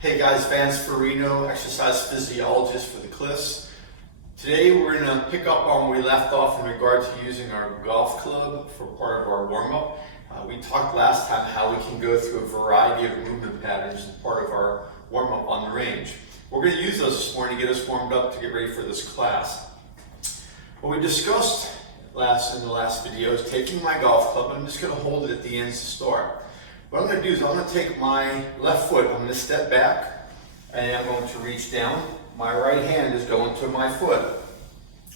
Hey guys, Vance Farino, exercise physiologist for the Cliffs. Today we're going to pick up on where we left off in regard to using our golf club for part of our warm-up. We talked last time how we can go through a variety of movement patterns as part of our warm-up on the range. We're going to use those this morning to get us warmed up to get ready for this class. What we discussed in the last video is taking my golf club, and I'm just going to hold it at the ends to start. What I'm going to do is I'm going to take my left foot, I'm going to step back, and I'm going to reach down. My right hand is going to my foot.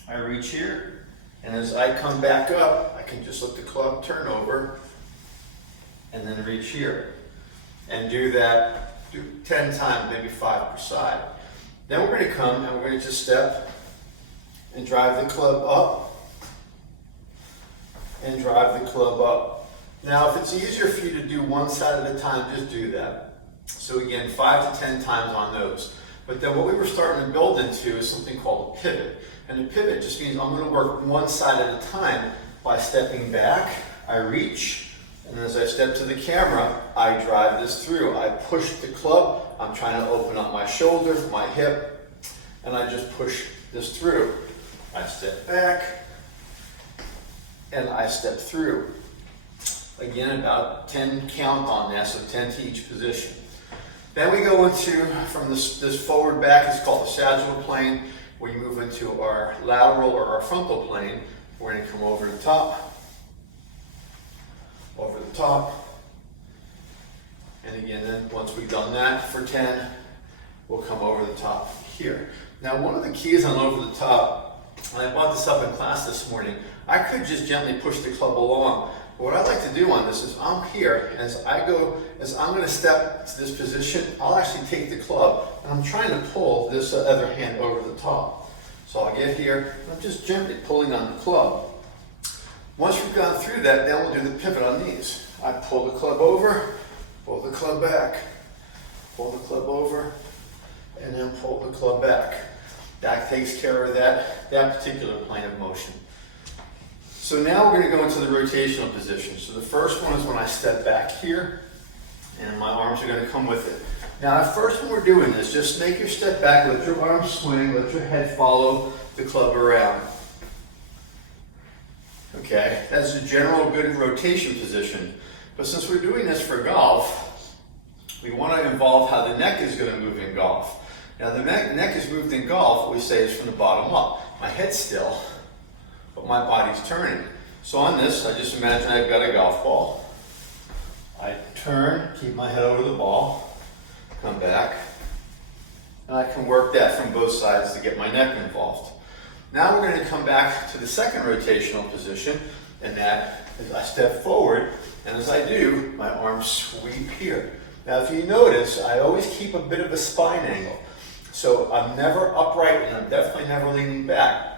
I reach here, and as I come back up, I can just let the club turn over, and then reach here. And do 10 times, maybe 5 per side. Then we're going to come and we're going to just step and drive the club up, and drive the club up. Now, if it's easier for you to do one side at a time, just do that. So again, 5 to 10 times on those. But then what we were starting to build into is something called a pivot. And a pivot just means I'm going to work one side at a time by stepping back, I reach, and as I step to the camera, I drive this through. I push the club, I'm trying to open up my shoulder, my hip, and I just push this through. I step back, and I step through. Again, about 10 count on that, so 10 to each position. Then we go into, from this forward back, it's called the sagittal plane. We move into our lateral or our frontal plane. We're going to come over the top, and again, then once we've done that for 10, we'll come over the top here. Now, one of the keys on over the top, and I brought this up in class this morning, I could just gently push the club along. But what I like to do on this is I'm here, as I'm going to step to this position, I'll actually take the club, and I'm trying to pull this other hand over the top. So I'll get here, and I'm just gently pulling on the club. Once we've gone through that, then we'll do the pivot on these. I pull the club over, pull the club back, pull the club over, and then pull the club back. That takes care of that particular plane of motion. So now we're going to go into the rotational position. So the first one is when I step back here, and my arms are going to come with it. Now at first when we're doing this, just make your step back, let your arms swing, let your head follow the club around. Okay, that's a general good rotation position. But since we're doing this for golf, we want to involve how the neck is going to move in golf. Now the neck is moved in golf, what we say is from the bottom up. My head's still, but my body's turning. So on this, I just imagine I've got a golf ball. I turn, keep my head over the ball, come back, and I can work that from both sides to get my neck involved. Now we're going to come back to the second rotational position, and that is I step forward, and as I do, my arms sweep here. Now if you notice, I always keep a bit of a spine angle. So I'm never upright, and I'm definitely never leaning back.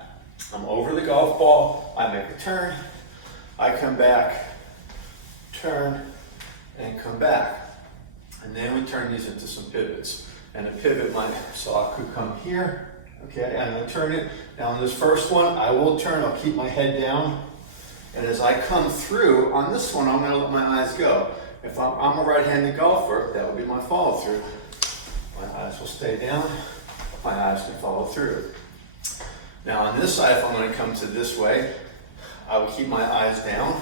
I'm over the golf ball, I make a turn, I come back, turn, and come back. And then we turn these into some pivots. And a pivot so I could come here, okay, and I'm turn it. Now on this first one, I will turn, I'll keep my head down. And as I come through, on this one, I'm gonna let my eyes go. If I'm a right-handed golfer, that would be my follow through. My eyes will stay down, my eyes can follow through. Now on this side, if I'm going to come to this way, I will keep my eyes down,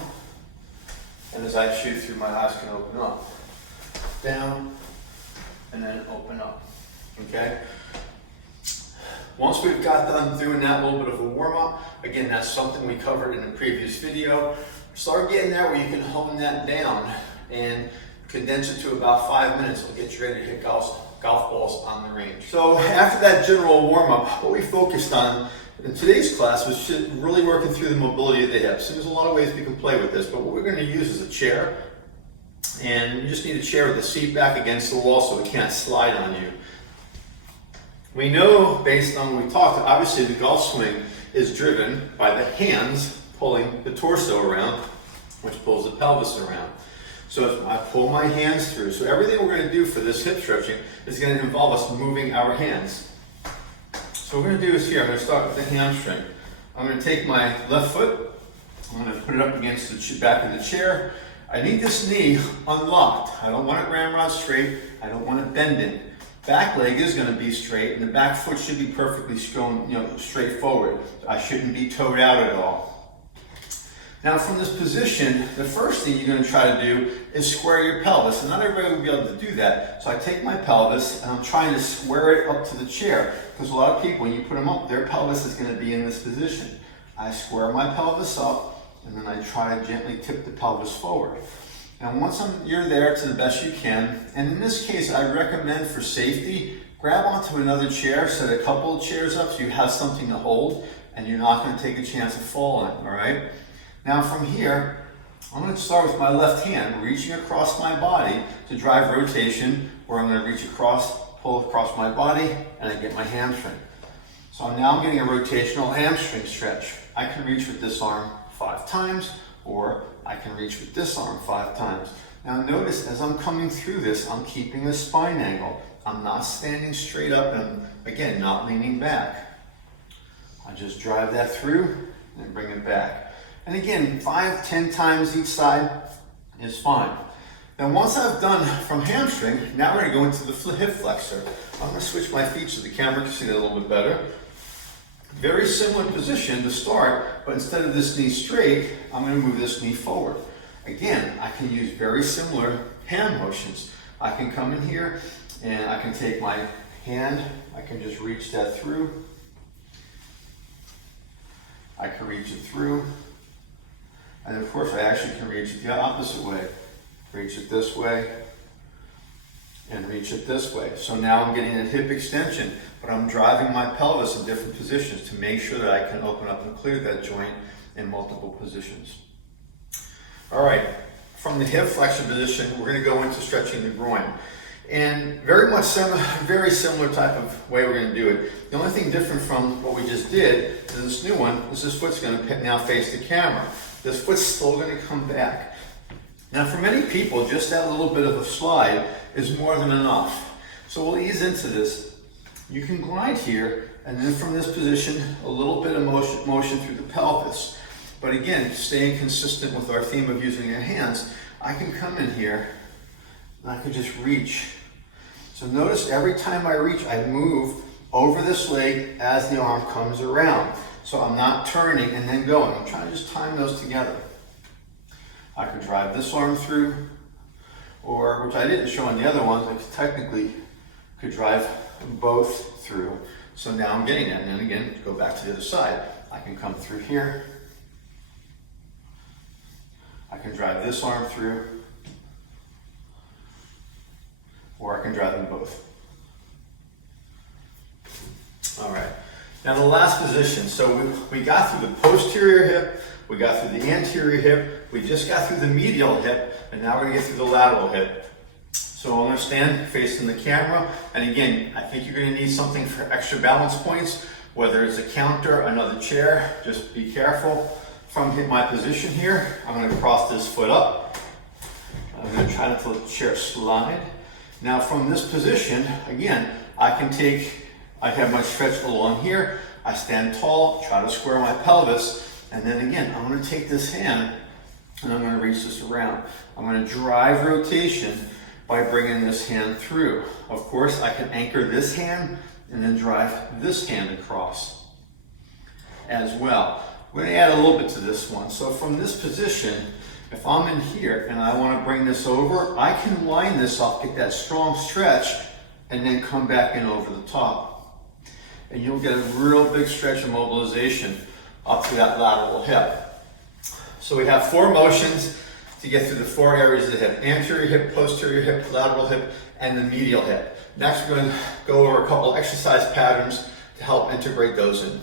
and as I shoot through, my eyes can open up. Down, and then open up, okay? Once we've got done doing that little bit of a warm-up, again, that's something we covered in a previous video. Start getting that where you can hone that down and condense it to about 5 minutes. It'll get you ready to hit golf balls on the range. So after that general warm-up, what we focused on in today's class was just really working through the mobility of the hips. And there's a lot of ways we can play with this, but what we're going to use is a chair. And you just need a chair with the seat back against the wall so it can't slide on you. We know, based on what we talked, obviously the golf swing is driven by the hands pulling the torso around, which pulls the pelvis around. So I pull my hands through. So everything we're going to do for this hip stretching is going to involve us moving our hands. So what we're going to do is here, I'm going to start with the hamstring. I'm going to take my left foot, I'm going to put it up against the back of the chair. I need this knee unlocked. I don't want it ramrod straight. I don't want it bending. back leg is going to be straight, and the back foot should be perfectly straight forward. I shouldn't be toed out at all. Now from this position, the first thing you're going to try to do is square your pelvis. And not everybody will be able to do that. So I take my pelvis and I'm trying to square it up to the chair. Because a lot of people, when you put them up, their pelvis is going to be in this position. I square my pelvis up and then I try to gently tip the pelvis forward. And once you're there to the best you can, and in this case I recommend for safety, grab onto another chair, set a couple of chairs up so you have something to hold and you're not going to take a chance of falling, all right? Now from here, I'm going to start with my left hand, reaching across my body to drive rotation, where I'm going to reach across, pull across my body, and I get my hamstring. So now I'm getting a rotational hamstring stretch. I can reach with this arm 5 times, or I can reach with this arm 5 times. Now notice as I'm coming through this, I'm keeping the spine angle. I'm not standing straight up and, again, not leaning back. I just drive that through and bring it back. And again, 5-10 times each side is fine. Now once I've done from hamstring, now we're going to go into the hip flexor. I'm going to switch my feet so the camera can see that a little bit better. Very similar position to start, but instead of this knee straight, I'm going to move this knee forward. Again, I can use very similar hand motions. I can come in here and I can take my hand, I can just reach that through. I can reach it through. And of course, I actually can reach it the opposite way. Reach it this way, and reach it this way. So now I'm getting a hip extension, but I'm driving my pelvis in different positions to make sure that I can open up and clear that joint in multiple positions. All right, from the hip flexion position, we're going to go into stretching the groin. And very similar type of way we're going to do it. The only thing different from what we just did is this new one is this foot's going to now face the camera. This foot's still going to come back. Now for many people, just that little bit of a slide is more than enough. So we'll ease into this. You can glide here, and then from this position, a little bit of motion through the pelvis. But again, staying consistent with our theme of using your hands, I can come in here, and I can just reach. So notice every time I reach, I move over this leg as the arm comes around. So I'm not turning and then going. I'm trying to just time those together. I could drive this arm through, or, which I didn't show on the other ones, I technically could drive both through. So now I'm getting that. And then again, go back to the other side. I can come through here. I can drive this arm through, or I can drive them both. All right. Now the last position, so we got through the posterior hip, we got through the anterior hip, we just got through the medial hip, and now we're gonna get through the lateral hip. So I'm gonna stand facing the camera, and again, I think you're gonna need something for extra balance points, whether it's a counter, another chair, just be careful. From my position here, I'm gonna cross this foot up. I'm gonna try not to let the chair slide. Now from this position, again, I have my stretch along here. I stand tall, try to square my pelvis, and then again, I'm going to take this hand and I'm going to reach this around. I'm going to drive rotation by bringing this hand through. Of course, I can anchor this hand and then drive this hand across as well. We're going to add a little bit to this one. So from this position, if I'm in here and I want to bring this over, I can line this up, get that strong stretch, and then come back in over the top. And you'll get a real big stretch of mobilization up to that lateral hip. So we have 4 motions to get through the 4 areas of the hip: anterior hip, posterior hip, lateral hip, and the medial hip. Next, we're going to go over a couple exercise patterns to help integrate those in.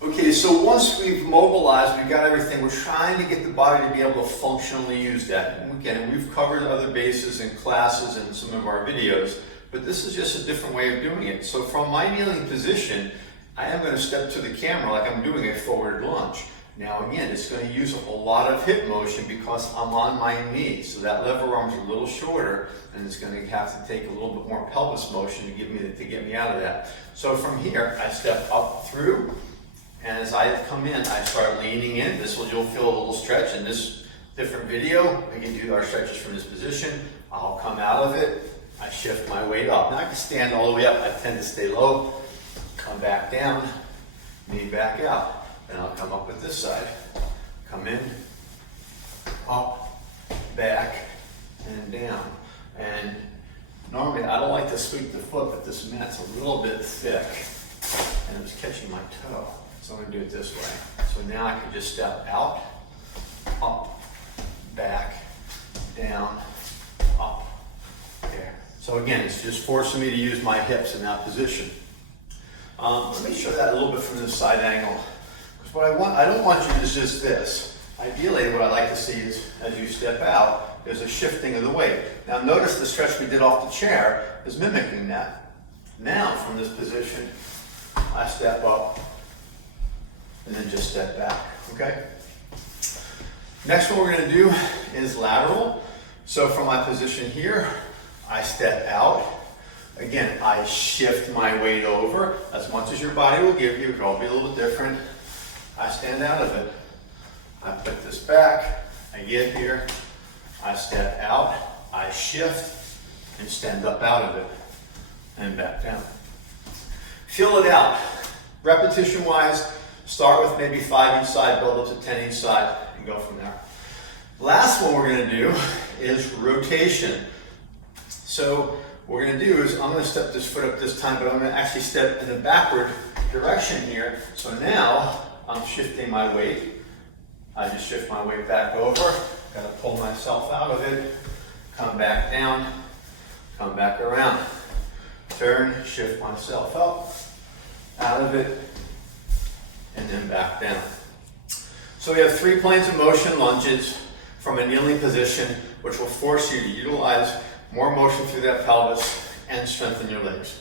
Okay, so once we've mobilized, we've got everything, we're trying to get the body to be able to functionally use that. And again, we've covered other bases in classes and some of our videos, but this is just a different way of doing it. So from my kneeling position, I am going to step to the camera like I'm doing a forward lunge. Now again, it's going to use a lot of hip motion because I'm on my knee. So that lever arm's a little shorter, and it's going to have to take a little bit more pelvis motion to get me out of that. So from here, I step up through, and as I come in, I start leaning in. You'll feel a little stretch in this different video. We can do our stretches from this position. I'll come out of it, I shift my weight up. Now I can stand all the way up. I tend to stay low, come back down, knee back out. Then I'll come up with this side. Come in, up, back, and down. And normally I don't like to sweep the foot, but this mat's a little bit thick and it was catching my toe. So I'm gonna do it this way. So now I can just step out, up, back, down, up, there. So again, it's just forcing me to use my hips in that position. Let me show that a little bit from this side angle. Because what I don't want you to just this. Ideally, what I like to see is, as you step out, there's a shifting of the weight. Now notice the stretch we did off the chair is mimicking that. Now, from this position, I step up and then just step back, okay? Next one we're gonna do is lateral. So from my position here, I step out. Again, I shift my weight over as much as your body will give you. It'll all be a little bit different. I stand out of it. I put this back, I get here, I step out, I shift, and stand up out of it, and back down. Feel it out. Repetition-wise, start with maybe 5 each side, build up to 10 each side, and go from there. Last one we're gonna do is rotation. So what we're gonna do is, I'm gonna step this foot up this time, but I'm gonna actually step in the backward direction here. So now, I'm shifting my weight. I just shift my weight back over, gotta pull myself out of it, come back down, come back around. Turn, shift myself up, out of it, and then back down. So we have 3 planes of motion lunges from a kneeling position, which will force you to utilize more motion through that pelvis and strengthen your legs.